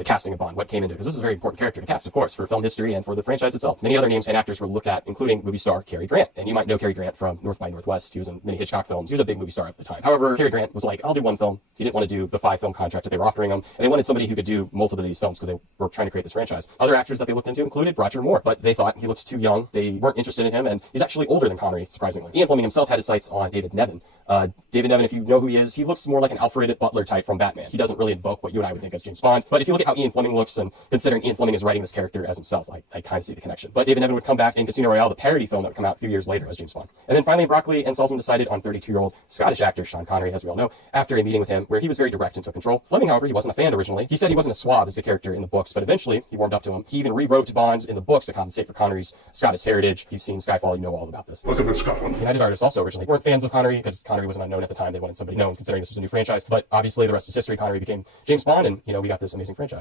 the casting of Bond, what came into it, because this is a very important character to cast, of course, for film history and for the franchise itself. Many other names and actors were looked at, including movie star Cary Grant. And you might know Cary Grant from North by Northwest. He was in many Hitchcock films. He was a big movie star at the time. However, Cary Grant was like, I'll do one film. He didn't want to do the 5-film contract that they were offering him. And they wanted somebody who could do multiple of these films because they were trying to create this franchise. Other actors that they looked into included Roger Moore, but they thought he looked too young. They weren't interested in him, and he's actually older than Connery, surprisingly. Ian Fleming himself had his sights on David Nevin. David Nevin, if you know who he is, he looks more like an Alfred Butler type from Batman. He doesn't really invoke what you and I would think as James Bond. But if you look at how Ian Fleming looks, and considering Ian Fleming is writing this character as himself, I kind of see the connection. But David Nevin would come back in Casino Royale, the parody film that would come out a few years later as James Bond. And then finally, Broccoli and Saltzman decided on 32-year-old Scottish actor Sean Connery, as we all know, after a meeting with him where he was very direct and took control. Fleming, however, he wasn't a fan originally. He said he wasn't as suave as the character in the books, but eventually he warmed up to him. He even rewrote Bond in the books to compensate for Connery's Scottish heritage. If you've seen Skyfall, you know all about this. Welcome to Scotland. United Artists also originally weren't fans of Connery because Connery was an unknown at the time. They wanted somebody known, considering this was a new franchise. But obviously the rest is history. Connery became James Bond, and we got this amazing franchise.